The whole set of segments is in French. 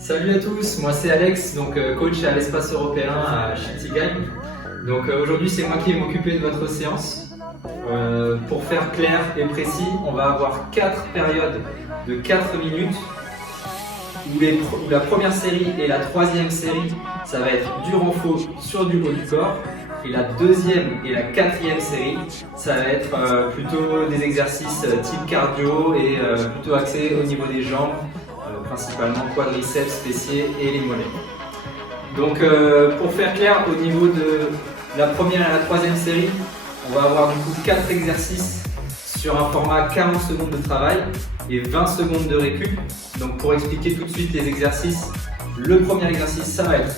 Salut à tous, moi c'est Alex, donc coach à l'espace européen à Shitigai. Donc aujourd'hui c'est moi qui vais m'occuper de votre séance. Pour faire clair et précis, on va avoir 4 périodes de 4 minutes où la première série et la troisième série, ça va être du renfort sur du haut du corps. Et la deuxième et la quatrième série, ça va être plutôt des exercices type cardio et plutôt axés au niveau des jambes, principalement quadriceps, fessiers et les mollets. Donc pour faire clair, au niveau de la première et la troisième série, on va avoir du coup 4 exercices sur un format 40 secondes de travail et 20 secondes de récup. Donc pour expliquer tout de suite les exercices, le premier exercice, ça va être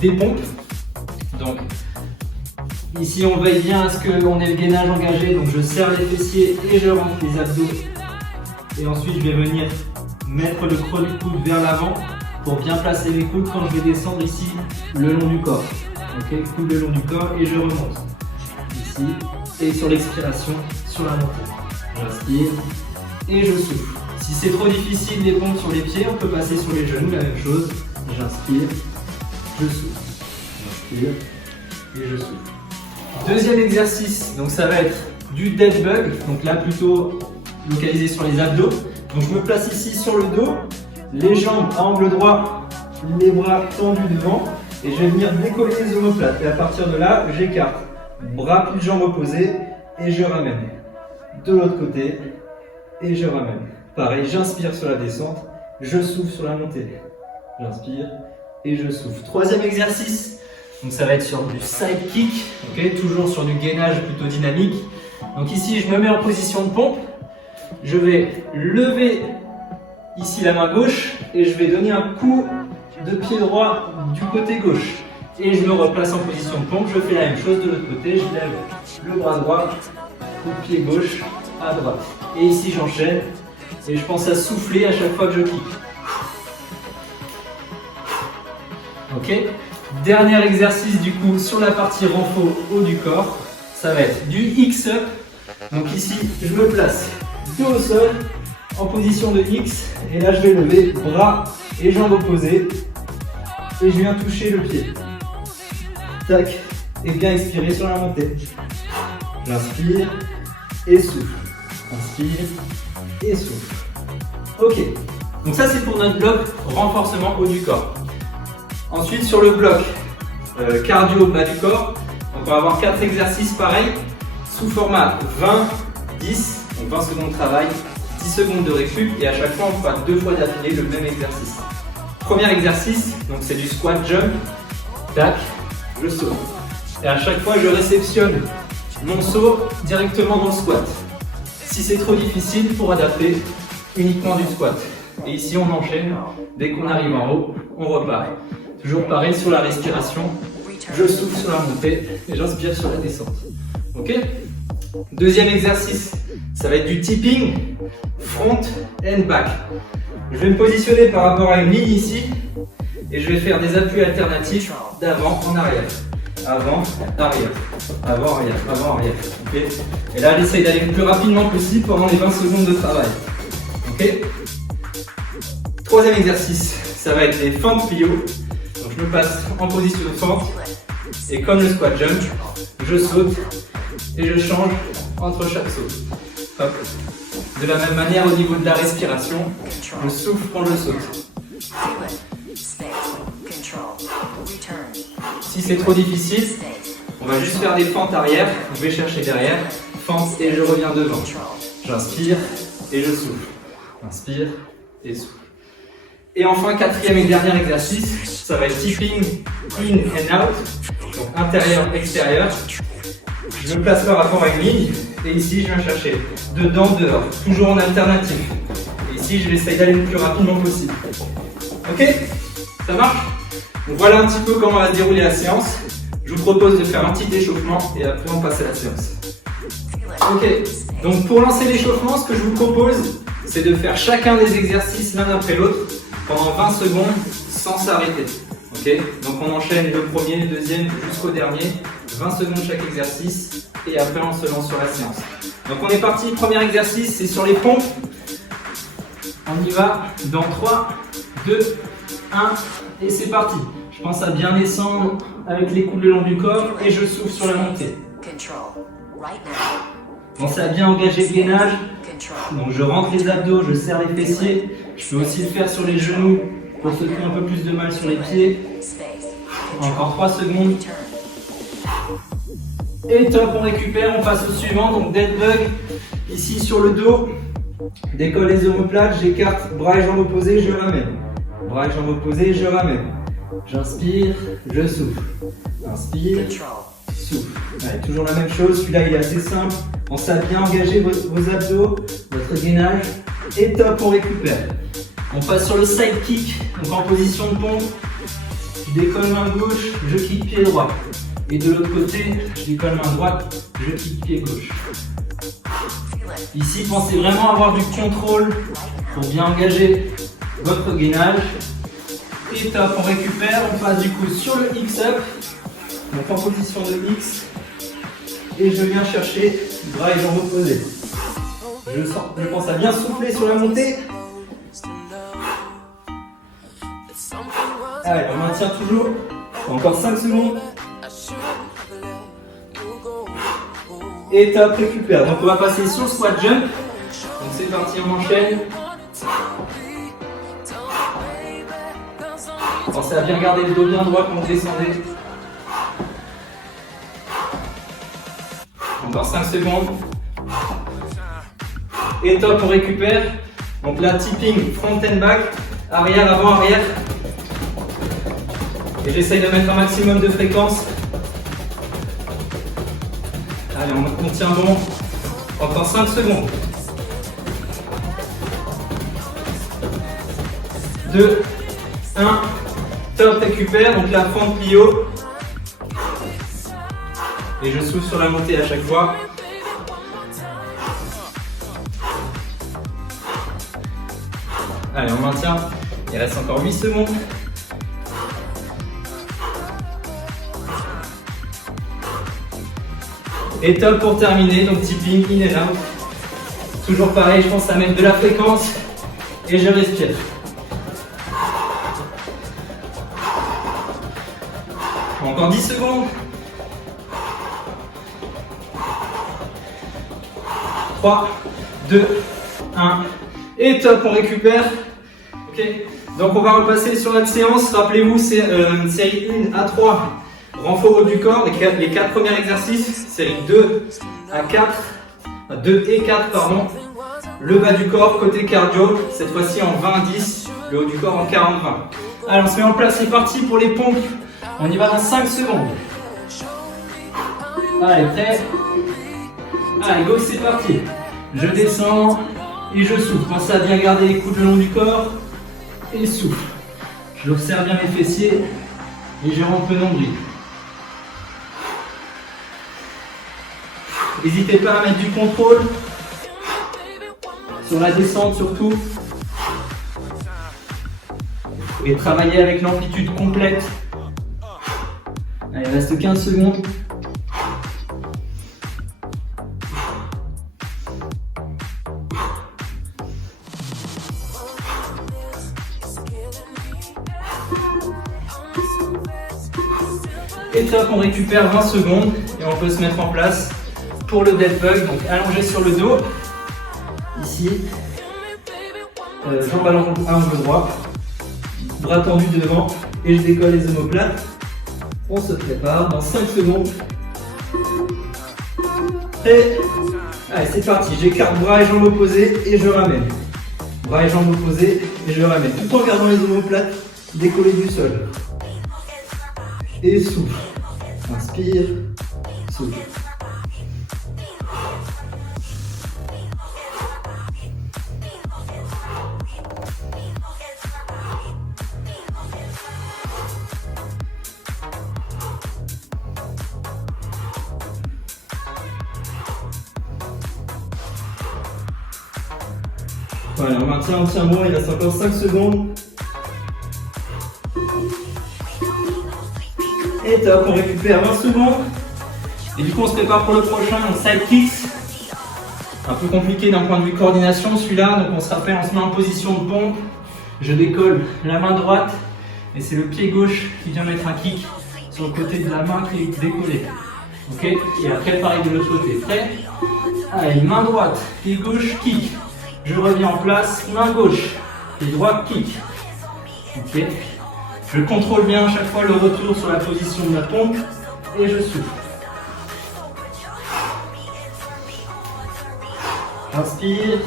des pompes. Donc ici on veille bien à ce qu'on ait le gainage engagé, donc je serre les fessiers et je rentre les abdos. Et ensuite je vais venir mettre le creux du coude vers l'avant pour bien placer mes coudes quand je vais descendre ici le long du corps. Ok, coude le long du corps et je remonte. Ici et sur l'expiration, sur la montée. J'inspire et je souffle. Si c'est trop difficile les pompes sur les pieds, on peut passer sur les genoux, la même chose. J'inspire, je souffle. J'inspire et je souffle. Deuxième exercice, donc ça va être du dead bug, donc là plutôt localisé sur les abdos. Donc je me place ici sur le dos, les jambes à angle droit, les bras tendus devant et je vais venir décoller les omoplates. Et à partir de là, j'écarte, bras plis de jambes opposés et je ramène. De l'autre côté et je ramène. Pareil, j'inspire sur la descente, je souffle sur la montée. J'inspire et je souffle. Troisième exercice. Donc ça va être sur du side kick, okay, toujours sur du gainage plutôt dynamique. Donc ici je me mets en position de pompe, je vais lever ici la main gauche et je vais donner un coup de pied droit du côté gauche. Et je me replace en position de pompe, je fais la même chose de l'autre côté, je lève le bras droit, coup de pied gauche à droite. Et ici j'enchaîne et je pense à souffler à chaque fois que je kick. Ok. Dernier exercice du coup sur la partie renfort haut du corps, ça va être du X-up. Donc ici, je me place dos au sol en position de X et là je vais lever bras et jambes opposées et je viens toucher le pied. Tac, et bien expirer sur la montée. J'inspire et souffle. Inspire et souffle. Ok, donc ça c'est pour notre bloc renforcement haut du corps. Ensuite sur le bloc cardio bas du corps, on va avoir 4 exercices pareils sous format 20, 10, donc 20 secondes de travail, 10 secondes de récup et à chaque fois on fera 2 fois d'affilée le même exercice. Premier exercice, donc c'est du squat jump, tac, je saute. Et à chaque fois je réceptionne mon saut directement dans le squat. Si c'est trop difficile, pour adapter uniquement du squat. Et ici on enchaîne, dès qu'on arrive en haut, on repart. Toujours pareil sur la respiration, je souffle sur la montée et j'inspire sur la descente. Ok? Deuxième exercice, ça va être du tipping, front and back. Je vais me positionner par rapport à une ligne ici et je vais faire des appuis alternatifs d'avant en arrière. Avant, arrière, avant, arrière, avant, arrière. Okay? Et là, j'essaye d'aller le plus rapidement possible pendant les 20 secondes de travail. Ok? Troisième exercice, ça va être des fentes plio. Donc je me place en position de fente et comme le squat jump, je saute et je change entre chaque saut. Hop. De la même manière au niveau de la respiration, je souffle quand je saute. Si c'est trop difficile, on va juste faire des fentes arrière, je vais chercher derrière, fente et je reviens devant. J'inspire et je souffle. Inspire et souffle. Et enfin, quatrième et dernier exercice, ça va être tipping in and out, donc intérieur, extérieur. Je me place par rapport à une ligne et ici je viens chercher dedans, dehors, toujours en alternative. Et ici je vais essayer d'aller le plus rapidement possible. Ok? Ça marche? Donc voilà un petit peu comment va se dérouler la séance. Je vous propose de faire un petit échauffement et après on passe à la séance. Ok, donc pour lancer l'échauffement, ce que je vous propose, c'est de faire chacun des exercices l'un après l'autre pendant 20 secondes sans s'arrêter. Ok, donc on enchaîne le premier, le deuxième jusqu'au dernier, 20 secondes chaque exercice et après on se lance sur la séance. Donc on est parti, premier exercice, c'est sur les pompes. On y va dans 3, 2, 1 et c'est parti. Je pense à bien descendre avec les coudes le long du corps et je souffle sur la montée. Pensez à bien engager le gainage. Donc je rentre les abdos, je serre les fessiers. Je peux aussi le faire sur les genoux pour ceux qui ont un peu plus de mal sur les pieds. Encore 3 secondes. Et top, on récupère, on passe au suivant. Donc dead bug, ici sur le dos. Décolle les omoplates, j'écarte bras et jambes opposés, je ramène. Bras et jambes opposés, je ramène. J'inspire, je souffle. Inspire, souffle. Allez, toujours la même chose, celui-là il est assez simple. Pensez à bien engager vos abdos, votre gainage. Et top, on récupère. On passe sur le side kick, donc en position de pompe. Je décolle main gauche, je kick pied droit. Et de l'autre côté, je décolle main droite, je kick pied gauche. Ici, pensez vraiment avoir du contrôle pour bien engager votre gainage. Et top, on récupère, on passe du coup sur le X-up, donc en position de X. Et je viens chercher bras et jambes opposés. Je pense à bien souffler sur la montée. Allez, on maintient toujours. Encore 5 secondes. Et top, récupère. Donc on va passer sur le squat jump. Donc c'est parti, on enchaîne. Pensez à bien garder le dos bien droit quand vous descendez. Encore 5 secondes. Et top, on récupère. Donc là, tipping, front and back, arrière, avant, arrière. Et j'essaye de mettre un maximum de fréquence. Allez, on tient bon. Encore 5 secondes. 2, 1. Top, récupère. Donc là, front plie haut. Et je souffle sur la montée à chaque fois. Allez, on maintient. Il reste encore 8 secondes. Et top pour terminer, donc tipping, in and out. Toujours pareil, je pense à mettre de la fréquence et je respire. Encore 10 secondes. 3, 2, 1. Et top, on récupère. Ok. Donc on va repasser sur notre séance. Rappelez-vous, c'est une série 1 à 3. Renfort haut du corps, les 4 premiers exercices, série 2 à 4, 2 et 4, pardon. Le bas du corps, côté cardio, cette fois-ci en 20-10, le haut du corps en 40-20. Allez, on se met en place, c'est parti pour les pompes. On y va dans 5 secondes. Allez, prêt? Allez, go, c'est parti. Je descends et je souffle. Pensez à bien garder les coudes le long du corps et souffle. J'observe bien mes fessiers et je rentre le nombril. N'hésitez pas à mettre du contrôle sur la descente surtout. Et travailler avec l'amplitude complète. Allez, il reste 15 secondes. Et top, on récupère 20 secondes et on peut se mettre en place pour le dead bug. Donc allongé sur le dos, ici, jambes à l'angle droit, bras tendus devant et je décolle les omoplates. On se prépare dans 5 secondes. Prêt? Allez, c'est parti, j'écarte bras et jambes opposés et je ramène. Bras et jambes opposés et je ramène. Tout en gardant les omoplates décollées du sol. Et souffle. Inspire, souffle. Voilà, on maintient, on tient bon, il reste encore 5 secondes. Et top, on récupère 20 secondes. Et du coup, on se prépare pour le prochain, on side kicks. Un peu compliqué d'un point de vue coordination celui-là, donc on se rappelle, on se met en position de pompe. Je décolle la main droite et c'est le pied gauche qui vient mettre un kick sur le côté de la main qui est décollée. Ok, et après pareil de l'autre côté. Prêt? Allez, main droite, pied gauche, kick. Je reviens en place, main gauche, pied droit, kick. Ok. Je contrôle bien à chaque fois le retour sur la position de la pompe et je souffle. Inspire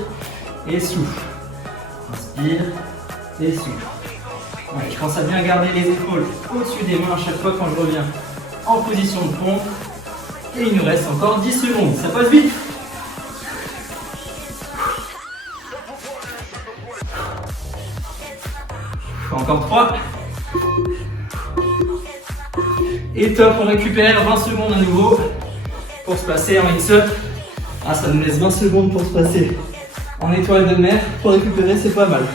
et souffle. Inspire et souffle. Ouais, je pense à bien garder les épaules au-dessus des mains à chaque fois quand je reviens en position de pompe. Et il nous reste encore 10 secondes. Ça passe vite. Encore 3. Et top, on récupère 20 secondes à nouveau pour se passer en X-up. Ah, ça nous laisse 20 secondes pour se passer en étoile de mer. Pour récupérer, c'est pas mal.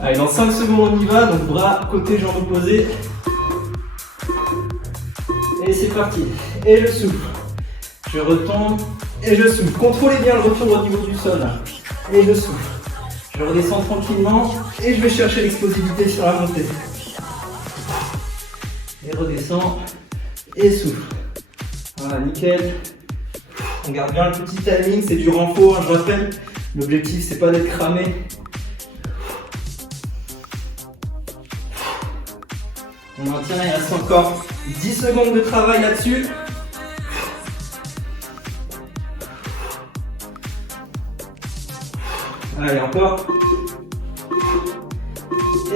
Allez, dans 5 secondes, on y va. Donc, bras, côté, jambes opposées. Et c'est parti. Et je souffle. Je retombe et je souffle. Contrôlez bien le retour au niveau du sol. Et je souffle. Je redescends tranquillement et je vais chercher l'explosivité sur la montée. Et redescends et souffle. Voilà, nickel. On garde bien le petit timing, c'est du renfort, je rappelle. L'objectif, c'est pas d'être cramé. On maintient, il reste encore 10 secondes de travail là-dessus. Allez, encore.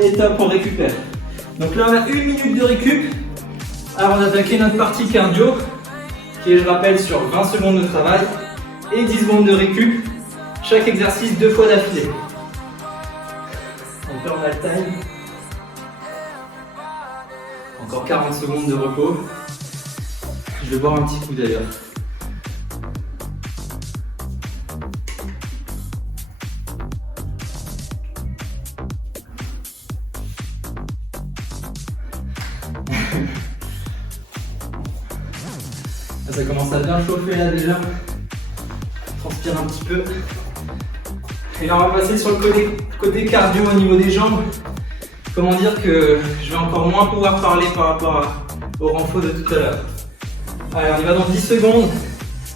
Et top, on récupère. Donc là, on a 1 minute de récup avant d'attaquer notre partie cardio, qui est, je rappelle, sur 20 secondes de travail et 10 secondes de récup. Chaque exercice 2 fois d'affilée. On perd le time. Encore 40 secondes de repos. Je vais boire un petit coup d'ailleurs. Ça commence à bien chauffer là déjà. Je transpire un petit peu. Et là on va passer sur le côté cardio au niveau des jambes. Comment dire que je vais encore moins pouvoir parler par rapport au renfort de tout à l'heure. Allez, on y va dans 10 secondes.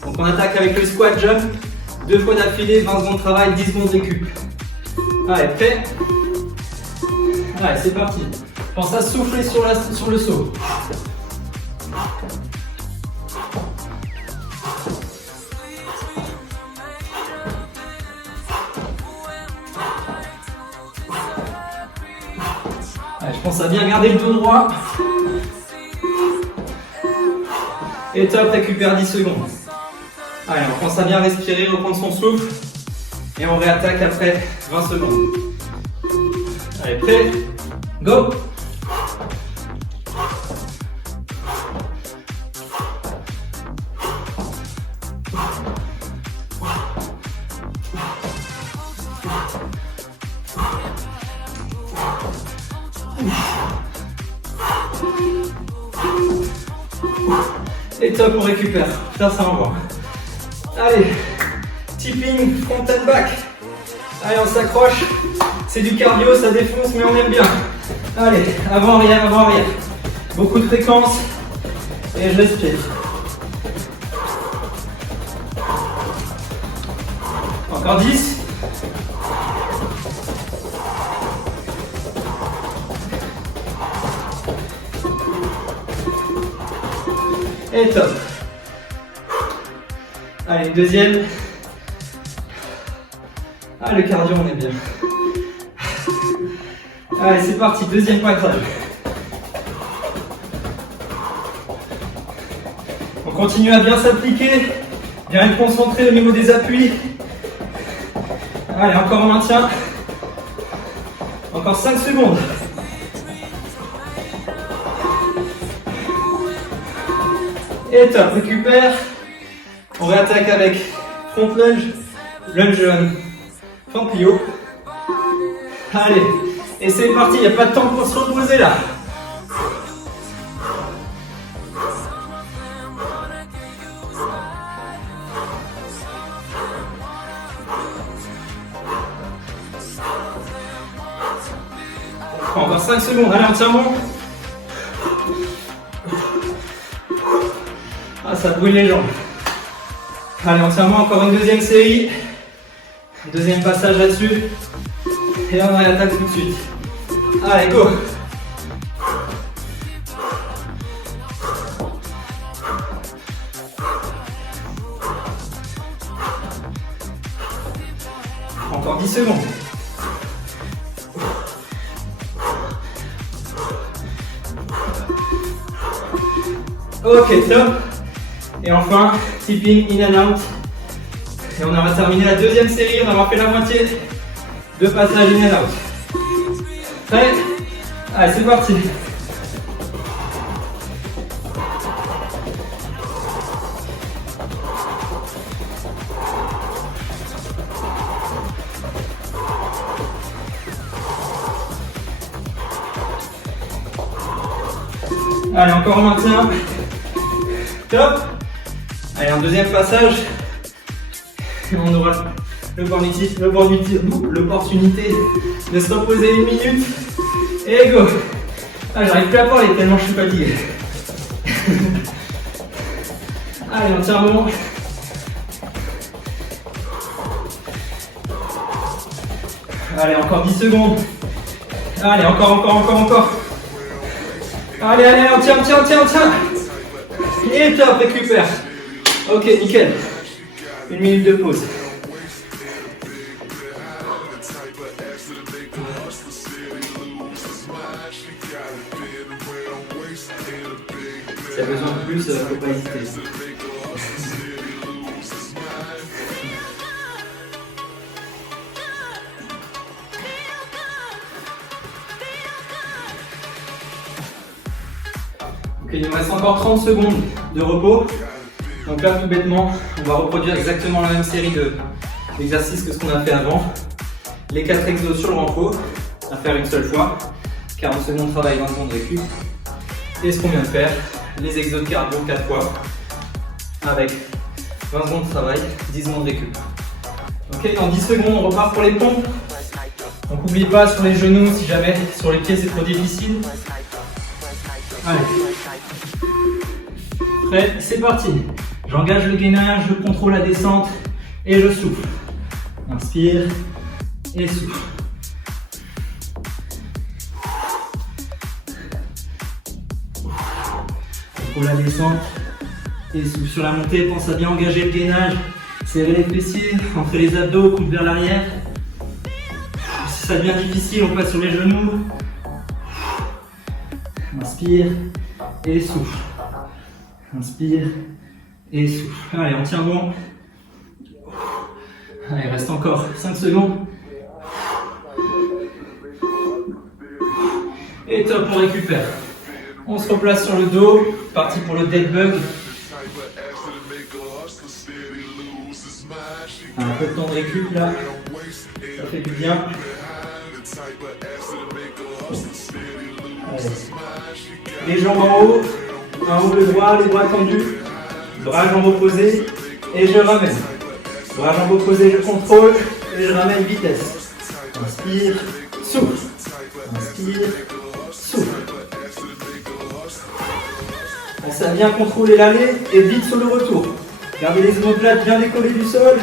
Donc on attaque avec le squat jump. 2 fois d'affilée, 20 secondes de travail, 10 secondes de récup. Allez, prêt? Allez, c'est parti. Pense à souffler sur le saut. Allez, je pense à bien garder le dos droit. Et top, récupère 10 secondes. Allez, on pense à bien respirer, reprendre son souffle. Et on réattaque après 20 secondes. Allez, prêt? Go! Et top, on récupère. Putain, ça envoie. Allez, tipping, front and back. Allez, on s'accroche. C'est du cardio, ça défonce, mais on aime bien. Allez, avant, arrière, avant, arrière. Beaucoup de fréquences. Et je respire. Encore 10. Et top. Allez, deuxième. Ah, le cardio, on est bien. Allez, c'est parti, deuxième pointage. On continue à bien s'appliquer, bien être concentré au niveau des appuis. Allez, encore on maintient. Encore 5 secondes. Et top, récupère. On réattaque avec front lunge, lunge front plio. Allez, et c'est parti, il n'y a pas de temps pour se reposer là. Encore 5 secondes, allez, on tient bon. Ah, ça brûle les jambes. Allez, on tient bon, encore une deuxième série. Deuxième passage là-dessus. Et on attaque tout de suite. Allez, go. Encore 10 secondes. Ok, top. Et enfin, tipping in and out. Et on aura terminé la deuxième série, on aura fait la moitié de passage in and out. Prêt? Allez, c'est parti. Allez, encore un maintien. Top. Allez, un deuxième passage. Et on aura l'opportunité de se reposer 1 minute. Et go. Ah, j'arrive plus à parler tellement je suis fatigué. Allez, on tient bon. Allez, encore 10 secondes. Allez, encore. Allez, on tient. Et top, récupère. Ok, nickel. 1 minute de pause. Si tu as besoin de plus, faut pas hésiter. Ok, il nous reste encore 30 secondes de repos. Donc là, tout bêtement, on va reproduire exactement la même série d'exercices que ce qu'on a fait avant. Les 4 exos sur le repos, à faire une seule fois. 40 secondes de travail, 20 secondes de récup. Et ce qu'on vient de faire, les exos de cardio 4 fois, avec 20 secondes de travail, 10 secondes de récup. Ok, dans 10 secondes, on repart pour les pompes. Donc n'oublie pas sur les genoux, si jamais sur les pieds c'est trop difficile. Allez. Prêt, c'est parti. J'engage le gainage, je contrôle la descente et je souffle. Inspire et souffle. Contrôle la descente et souffle. Sur la montée, pense à bien engager le gainage. Serrer les fessiers, entrer les abdos, coude vers l'arrière. Si ça devient difficile, on passe sur les genoux. Inspire et souffle. Inspire et souffle. Allez, on tient bon. Allez, il reste encore 5 secondes. Et top, on récupère. On se replace sur le dos. Parti pour le dead bug. Un peu de temps de récup là. Ça fait du bien. Allez. Les jambes en haut le droit, les bras tendus, bras jambes opposés et je ramène. Bras jambes opposés, je contrôle et je ramène vitesse. Inspire, souffle. Inspire, souffle. Pensez à bien contrôler l'aller et vite sur le retour. Gardez les omoplates bien décollées du sol.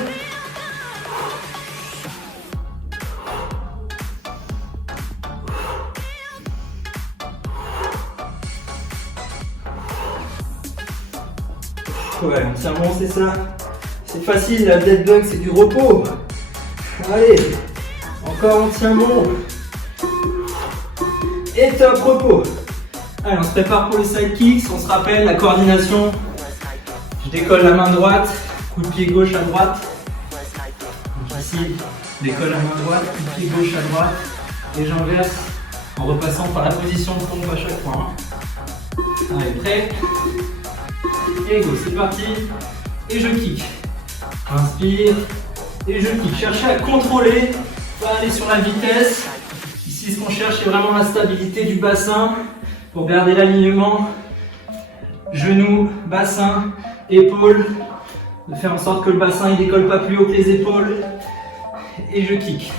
Ouais, on tient bon, c'est ça. C'est facile, la dead bug, c'est du repos. Allez, encore on tient bon. Et top, repos. Allez, on se prépare pour les side kicks. On se rappelle la coordination. Je décolle la main droite, coup de pied gauche à droite. Donc ici, je décolle la main droite, coup de pied gauche à droite. Et j'inverse en repassant par la position de pompe à chaque fois. Allez, prêt? Et go, c'est parti. Et je kick. Inspire. Et je kick. Cherchez à contrôler. Pas aller sur la vitesse. Ici, ce qu'on cherche, c'est vraiment la stabilité du bassin pour garder l'alignement. Genoux, bassin, épaules. De faire en sorte que le bassin ne décolle pas plus haut que les épaules. Et je kick.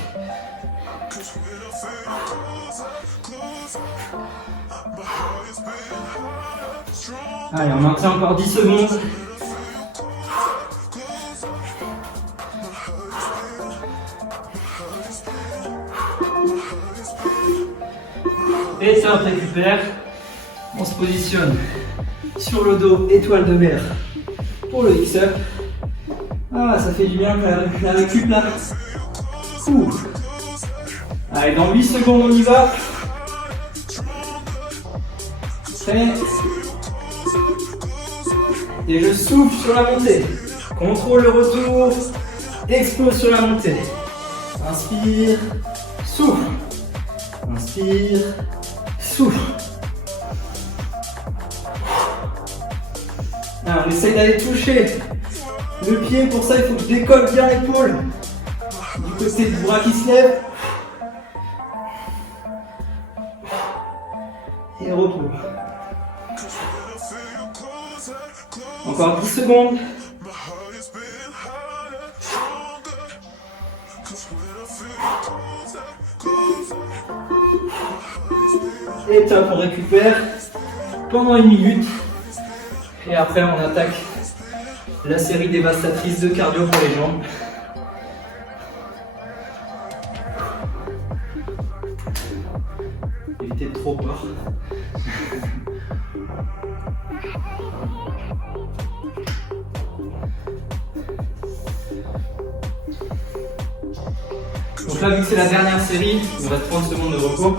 Allez, on maintient encore 10 secondes. Et ça, on récupère. On se positionne sur le dos, étoile de mer pour le X-up. Ah, ça fait du bien la récup là. Ouh. Allez, dans 8 secondes, on y va. Prêt. Et je souffle sur la montée. Contrôle le retour. Explose sur la montée. Inspire. Souffle. Inspire. Souffle. Alors, on essaye d'aller toucher le pied. Pour ça, il faut que je décolle bien l'épaule. Du côté du bras qui se lève. Et repos. Encore 10 secondes. Et top, on récupère pendant 1 minute. Et après, on attaque la série dévastatrice de cardio pour les jambes. Évitez de trop boire. Donc là, vu que c'est la dernière série, il nous reste 30 secondes de repos.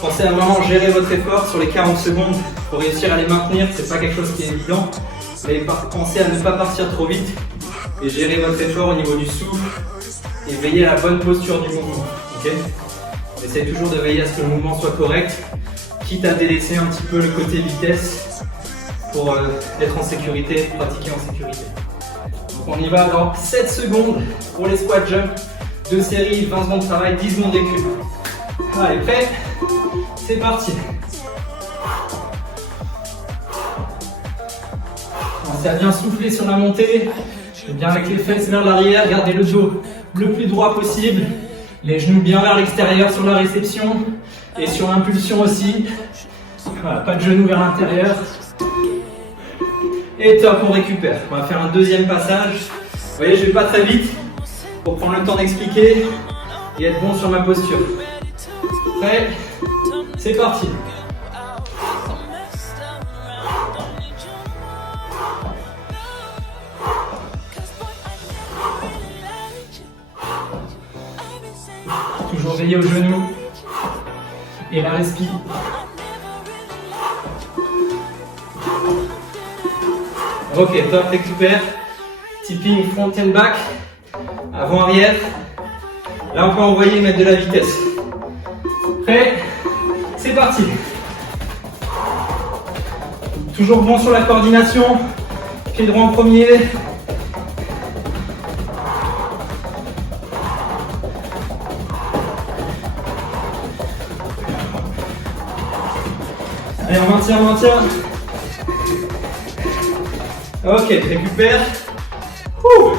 Pensez à vraiment gérer votre effort sur les 40 secondes pour réussir à les maintenir. C'est pas quelque chose qui est évident. Mais pensez à ne pas partir trop vite et gérer votre effort au niveau du souffle et veiller à la bonne posture du mouvement. Okay, essayez toujours de veiller à ce que le mouvement soit correct, quitte à délaisser un petit peu le côté vitesse pour être en sécurité, pratiquer en sécurité. Donc on y va dans 7 secondes pour les squat jump. 2 séries, 20 secondes de travail, 10 secondes d'écule. Allez, prêt? C'est parti. Pensez à bien souffler sur la montée. Bien avec les fesses vers l'arrière, gardez le dos le plus droit possible. Les genoux bien vers l'extérieur sur la réception et sur l'impulsion aussi. Voilà, pas de genoux vers l'intérieur. Et top, on récupère. On va faire un deuxième passage. Vous voyez, je vais pas très vite pour prendre le temps d'expliquer et être bon sur ma posture. Prêt? C'est parti. Toujours veiller aux genoux et la respire. Ok, top, récupère. Tipping front and back. Avant, arrière. Là, on peut envoyer et mettre de la vitesse. Prêt? C'est parti. Toujours bon sur la coordination. Pied droit en premier. Allez, on maintient, on maintient. Ok, récupère. Ouh.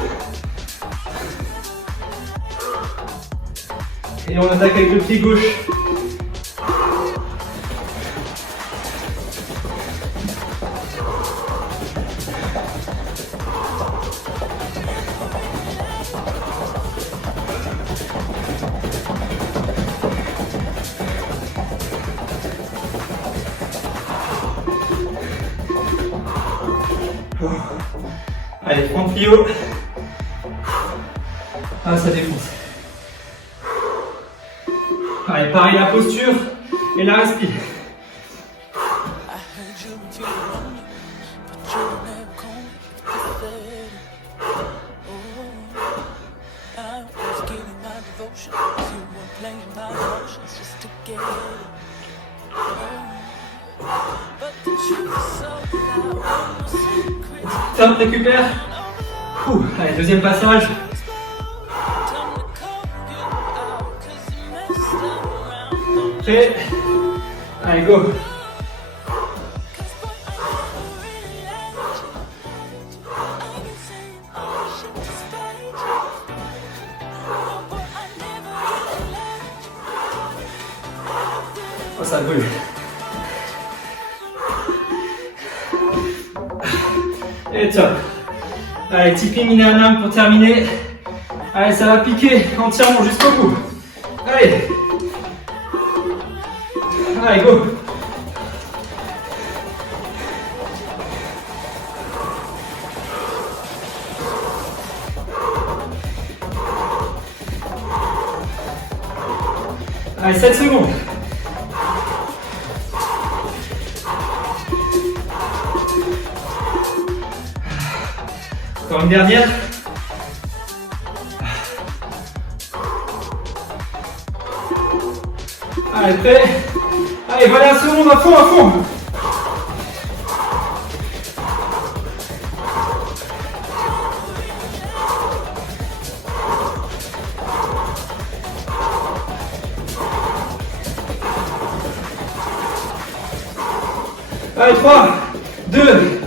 Et on attaque avec le pied gauche. Allez, front plio. Ah, ça défonce. Allez, pareil la posture et la respire. Top, récupère. Ouh, allez, deuxième passage. Prêt? Allez, go. Oh, ça brûle. Et top. Allez, tipping in and out pour terminer. Allez, ça va piquer entièrement jusqu'au bout. Allez. Allez, go. Allez, 7 secondes. Encore une dernière. Allez, prêt. Allez, voilà, 1 seconde à fond, à fond. Allez, 3, 2,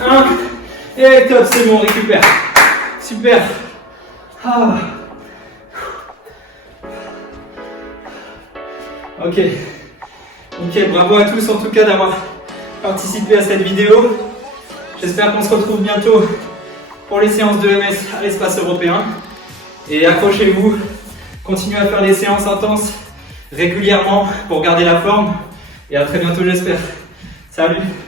1, et top, c'est bon, on récupère. Super. Ah. Ok, nickel, bravo à tous en tout cas d'avoir participé à cette vidéo. J'espère qu'on se retrouve bientôt pour les séances de MS à l'espace européen. Et accrochez-vous, continuez à faire des séances intenses régulièrement pour garder la forme. Et à très bientôt j'espère. Salut!